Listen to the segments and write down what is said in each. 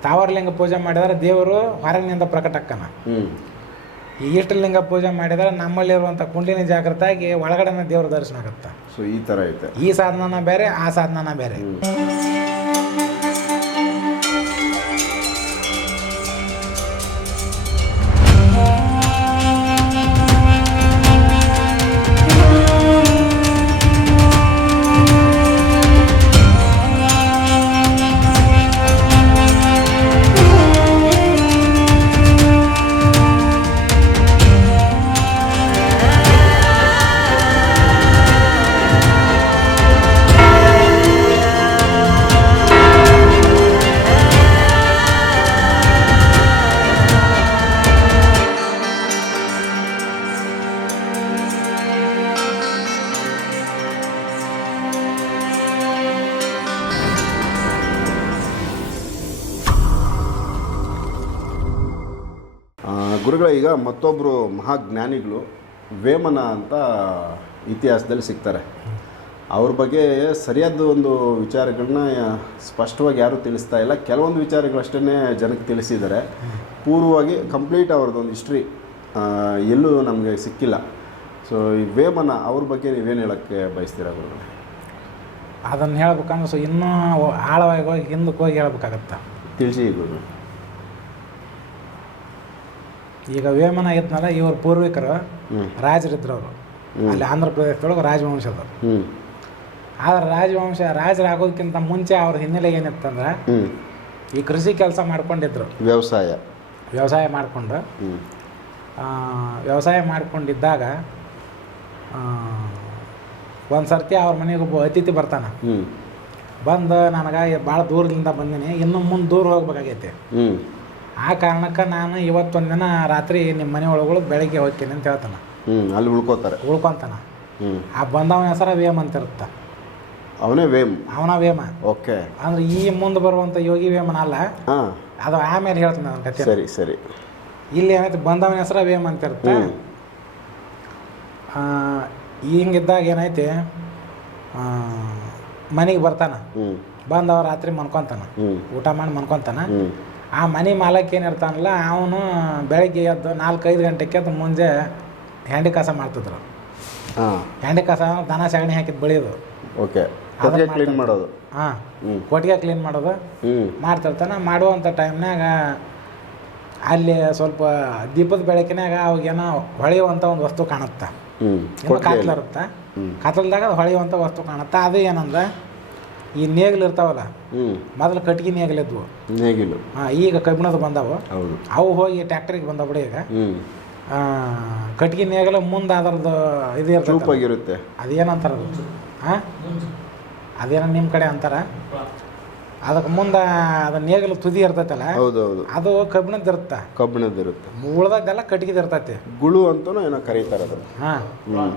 ಸ್ಥಾವರಲಿಂಗ ಪೂಜೆ ಮಾಡಿದ್ರೆ ದೇವರು ಹೊರಗಿನಿಂದ ಪ್ರಕಟಕ್ಕನ. ಹ್ಞೂ ಈ ಇಷ್ಟಲಿಂಗ ಪೂಜೆ ಮಾಡಿದ್ರೆ ನಮ್ಮಲ್ಲಿರುವಂಥ ಕುಂಡಿನ ಜಾಗೃತ ಆಗಿ ಒಳಗಡೆನೇ ದೇವ್ರ ದರ್ಶನ ಆಗುತ್ತೆ. ಸೊ ಈ ಥರ ಐತೆ. ಈ ಸಾಧನನ ಬೇರೆ ಆ ಸಾಧನನ ಬೇರೆ. ಈಗ ಮತ್ತೊಬ್ಬರು ಮಹಾಜ್ಞಾನಿಗಳು ವೇಮನ ಅಂತ ಇತಿಹಾಸದಲ್ಲಿ ಸಿಗ್ತಾರೆ. ಅವ್ರ ಬಗ್ಗೆ ಸರಿಯಾದ ಒಂದು ವಿಚಾರಗಳನ್ನ ಸ್ಪಷ್ಟವಾಗಿ ಯಾರೂ ತಿಳಿಸ್ತಾ ಇಲ್ಲ. ಕೆಲವೊಂದು ವಿಚಾರಗಳಷ್ಟೇ ಜನಕ್ಕೆ ತಿಳಿಸಿದ್ದಾರೆ. ಪೂರ್ವವಾಗಿ ಕಂಪ್ಲೀಟ್ ಅವ್ರದ್ದೊಂದು ಹಿಸ್ಟ್ರಿ ಎಲ್ಲೂ ನಮಗೆ ಸಿಕ್ಕಿಲ್ಲ. ಸೊ ಈ ವೇಮನ ಅವ್ರ ಬಗ್ಗೆ ನೀವೇನು ಹೇಳೋಕ್ಕೆ ಬಯಸ್ತೀರಾ ಗುರುಗಳೇ? ಅದನ್ನು ಹೇಳ್ಬೇಕಂದ್ರೆ ಸೊ ಇನ್ನೂ ಆಳವಾಗಿ ಹೋಗಿ ಹಿಂದಕ್ಕೆ ಹೋಗಿ ಹೇಳ್ಬೇಕಾಗತ್ತೆ. ತಿಳಿಸಿ ಗುರು ಈಗ ವೇಮನ ಆಗಿತ್ತನಲ್ಲ ಇವ್ರ ಪೂರ್ವಿಕರು ರಾಜರಿದ್ರು ಅವರು ಅಲ್ಲಿ ಆಂಧ್ರ ಪ್ರದೇಶದೊಳಗೆ ರಾಜವಂಶದವರು ಆದ್ರೆ ರಾಜವಂಶ ರಾಜರಾಗೋದಕ್ಕಿಂತ ಮುಂಚೆ ಅವ್ರ ಹಿನ್ನೆಲೆ ಏನಿತ್ತಂದ್ರೆ ಈ ಕೃಷಿ ಕೆಲಸ ಮಾಡ್ಕೊಂಡಿದ್ರು. ವ್ಯವಸಾಯ. ವ್ಯವಸಾಯ ಮಾಡಿಕೊಂಡು ವ್ಯವಸಾಯ ಮಾಡ್ಕೊಂಡಿದ್ದಾಗ ಒಂದು ಸರ್ತಿ ಅವ್ರ ಮನೆಗೆ ಒಬ್ಬ ಅತಿಥಿ ಬರ್ತಾನೆ. ಬಂದು ನನಗೆ ಭಾಳ ದೂರದಿಂದ ಬಂದೀನಿ ಇನ್ನು ಮುಂದೆ ದೂರ ಹೋಗ್ಬೇಕಾಗೈತಿ. ಆ ಕಾರಣಕ್ಕೆ ನಾನು ಇವತ್ತೊಂದು ದಿನ ರಾತ್ರಿ ನಿಮ್ಮ ಮನೆ ಒಳಗಳು ಬೆಳಗ್ಗೆ ಹೋಗ್ತೀನಿ ಅಂತ ಹೇಳ್ತಾನೆ. ಹ್ಞೂ ಅಲ್ಲಿ ಉಳ್ಕೋತಾರೆ. ಉಳ್ಕೊಂತಾನ. ಹ್ಞೂ ಆ ಬಂದವನ ಹೆಸರ ವೇಮ್ ಅಂತ ಇರುತ್ತೆ. ಅವನೇ ವೇಮ್. ಅವನ ವೇಮ. ಓಕೆ. ಅಂದ್ರೆ ಈ ಮುಂದೆ ಬರುವಂಥ ಯೋಗಿ ವೇಮನ ಅಲ್ಲ ಹಾಂ. ಅದು ಆಮೇಲೆ ಹೇಳ್ತಾನೆ ನನ್ನ ಕತೆ ಸರಿ ಸರಿ. ಇಲ್ಲಿ ಏನಾಯ್ತು ಬಂದವನ ಹೆಸರ ವೇಮ್ ಅಂತ ಇರುತ್ತೆ. ಹಿಂಗಿದ್ದಾಗ ಏನೈತಿ ಮನೆಗೆ ಬರ್ತಾನ. ಬಂದವ ರಾತ್ರಿ ಮನ್ಕೊಂತಾನ. ಊಟ ಮಾಡಿ ಮನ್ಕೊಂತಾನ. ಆ ಮನೆ ಮಾಲಕ್ ಏನಿರ್ತಾನಲ್ಲ ಅವನು ಬೆಳಗ್ಗೆ ಎದ್ದು ನಾಲ್ಕೈದು ಗಂಟೆಗೆ ಎದ್ದು ಮುಂಜೆ ಹೆಂಡಿ ಕಸ ಮಾಡ್ತಿದ್ರು. ಹಾಂ. ಹೆಂಡಿ ಕಸ ದನ ಸಗಣಿ ಹಾಕಿದ್ ಬೆಳೆಯೋದು. ಓಕೆ. ಕ್ಲೀನ್ ಮಾಡೋದು. ಹಾಂ. ಕೊಟ್ಟಿಗೆ ಕ್ಲೀನ್ ಮಾಡೋದು. ಹ್ಞೂ ಮಾಡ್ತಿರ್ತಾನೆ. ಮಾಡುವಂಥ ಟೈಮ್ನಾಗ ಅಲ್ಲಿ ಸ್ವಲ್ಪ ದೀಪದ ಬೆಳಕಿನಾಗ ಅವಾಗೇನೋ ಹೊಳೆಯುವಂಥ ಒಂದು ವಸ್ತು ಕಾಣುತ್ತೆ. ಹ್ಞೂ ಕಾತ್ಲಿರುತ್ತೆ. ಕಾತ್ಲದಾಗ ಅದು ಹೊಳೆಯುವಂಥ ವಸ್ತು ಕಾಣುತ್ತೆ. ಅದು ಏನಂದ್ರೆ ಈ ನೇಗಿಲು ಇರ್ತಾವಲ್ಲ ಮೊದಲು ಕಟ್ಗೆ ನೇಗಿಲಿದ್ವು ನೇಗಿಲು. ಹಾಂ ಈಗ ಕಬ್ಬಿಣದ ಬಂದಾವು. ಹೌದು. ಅವು ಹೋಗಿ ಟ್ಯಾಕ್ಟ್ರಿಗೆ ಬಿಡಿ ಈಗ. ಕಟ್ಗೆ ನೇಗಿಲು ಮುಂದೆ ಅದರದ್ದು ಇದು ಇರ್ತದೆ ಅದೇನಂತಾರ ಅದು? ಹಾಂ ಅದೇನೋ ನಿಮ್ಮ ಕಡೆ ಅಂತಾರ? ಅದಕ್ಕೆ ಮುಂದೆ ಅದು ನೇಗಿಲು ತುದಿ ಇರ್ತೈತಲ್ಲ ಹೌದು ಹೌದು ಅದು ಕಬ್ಬಿಣದ ಇರುತ್ತೆ? ಕಬ್ಬಿಣದಿರುತ್ತೆ ಉಳ್ದಾಗೆಲ್ಲ ಕಟ್ಗಿದ ಇರ್ತೈತಿ. ಗುಳು ಅಂತಲೂ ಏನೋ ಕರೀತಾರೆ ಅದನ್ನು. ಹಾಂ.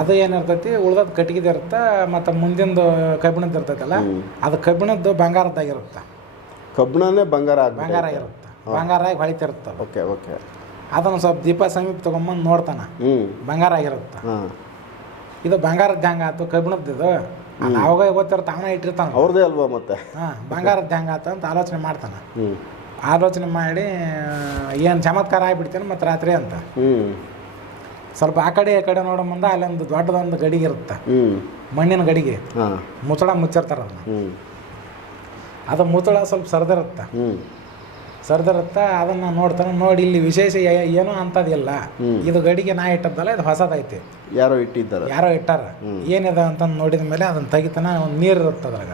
ಅದು ಏನಿರ್ತೈತಿ ಉಳ್ದದ್ದು ಕಟ್ಟಿಗೆದ ಇರುತ್ತೆ ಮತ್ತು ಮುಂದಿಂದು ಕಬ್ಬಿಣದ ಇರ್ತೈತಲ್ಲ ಅದು ಕಬ್ಬಿಣದ್ದು ಬಂಗಾರದ್ದಾಗಿರುತ್ತೆ. ಕಬ್ಬಿಣನೇ ಬಂಗಾರ. ಬಂಗಾರ ಆಗಿರುತ್ತೆ. ಬಂಗಾರ ಆಗಿ ಹೊಳಿತಿರುತ್ತೆ. Okay okay. ಅದನ್ನು ಸ್ವಲ್ಪ ದೀಪ ಸಮೀಪ ತೊಗೊಂಬಂದು ನೋಡ್ತಾನ. ಬಂಗಾರ ಆಗಿರುತ್ತೆ. ಇದು ಬಂಗಾರದ ಹ್ಯಾಂಗ ಆತು ಕಬ್ಬಿಣದ್ದು ಇದು. ಅವಾಗ ಗೊತ್ತಿರುತ್ತೆ ಇಟ್ಟಿರ್ತಾನೆ ಇಟ್ಟಿರ್ತಾನ. ಅವ್ರದೇ ಅಲ್ವಾ ಮತ್ತೆ? ಹಾಂ ಬಂಗಾರದ ಹ್ಯಾಂಗ ಆತ ಅಂತ ಆಲೋಚನೆ ಮಾಡ್ತಾನೆ. ಆಲೋಚನೆ ಮಾಡಿ ಏನು ಚಮತ್ಕಾರ ಆಗ್ಬಿಡ್ತೇನೆ ಮತ್ತು ರಾತ್ರಿ ಅಂತ. ಹ್ಞೂ ಸ್ವಲ್ಪ ಆ ಕಡೆ ಈ ಕಡೆ ನೋಡೋ ಮುಂದೆ ಅಲ್ಲೊಂದು ದೊಡ್ಡದೊಂದು ಗಡಿಗೆ ಇರುತ್ತೆ. ಮಣ್ಣಿನ ಗಡಿಗೆ. ಮುಚ್ಚಳ ಮುಚ್ಚಿರ್ತಾರೆ ಅದನ್ನ. ಅದು ಮುಚ್ಚಳ ಸ್ವಲ್ಪ ಸರಿದಿರುತ್ತೆ. ಸರ್ದಿರುತ್ತ ಅದನ್ನ ನೋಡ್ತಾನೆ ನೋಡಿ ಇಲ್ಲಿ ವಿಶೇಷ ಏನೋ ಅಂಥದ್ದಿಲ್ಲ ಇದು ಗಡಿಗೆ ನಾ ಇಟ್ಟದ್ದಲ್ಲ ಇದು ಹೊಸದೈತಿ. ಯಾರೋ ಇಟ್ಟಿದ್ದಾರೆ. ಯಾರೋ ಇಟ್ಟಾರ. ಏನಿದೆ ಅಂತ ನೋಡಿದ ಮೇಲೆ ಅದನ್ನು ತೆಗಿತಾನ ಒಂದು ನೀರು ಇರುತ್ತೆ ಅದ್ರಾಗ.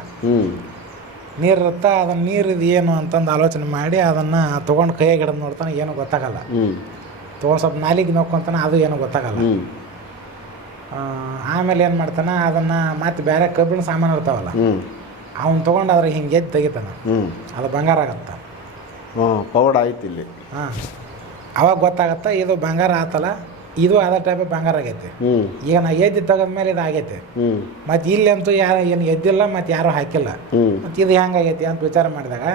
ನೀರು ಇರುತ್ತೆ ಅದನ್ನ ನೀರು ಇದು ಏನು ಅಂತಂದು ಆಲೋಚನೆ ಮಾಡಿ ಅದನ್ನು ತೊಗೊಂಡು ಕೈಯಾಗ ಹಿಡಿದು ನೋಡ್ತಾನೆ ಏನೂ ಗೊತ್ತಾಗಲ್ಲ. ತೊಗೊಂಡು ಸ್ವಲ್ಪ ನಾಲಿಗೆ ನೋಡ್ಕೊಂತಾನೆ ಅದು ಏನೂ ಗೊತ್ತಾಗಲ್ಲ. ಆಮೇಲೆ ಏನು ಮಾಡ್ತಾನೆ ಅದನ್ನು ಮತ್ತೆ ಬೇರೆ ಕಬ್ಬಿಣ ಸಾಮಾನು ಇರ್ತಾವಲ್ಲ ಅವ್ನು ತೊಗೊಂಡು ಅದ್ರ ಹಿಂಗೆ ಎದ್ದು ತೆಗಿತಾನೆ. ಅದು ಬಂಗಾರ ಆಗತ್ತೆ. ಪೌಡ್ ಆಯ್ತು ಇಲ್ಲಿ. ಹಾಂ. ಅವಾಗ ಗೊತ್ತಾಗತ್ತೆ ಇದು ಬಂಗಾರ ಆತಲ್ಲ ಇದು ಅದ ಟೈಪ್ ಬಂಗಾರ ಆಗೈತೆ. ಈಗ ನಾ ಎದ್ದು ತೆಗೆದ್ಮೇಲೆ ಇದು ಆಗೈತೆ. ಮತ್ತೆ ಇಲ್ಲಿ ಅಂತೂ ಯಾರು ಏನು ಎದ್ದಿಲ್ಲ ಮತ್ತೆ ಯಾರು ಹಾಕಿಲ್ಲ. ಮತ್ತೆ ಇದು ಹೆಂಗಾಗೈತಿ ಅಂತ ವಿಚಾರ ಮಾಡಿದಾಗ